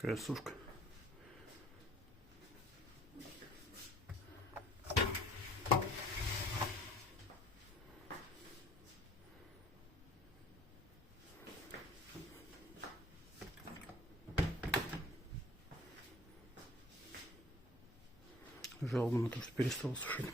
Такая сушка. Жалоба на то, что перестал сушить.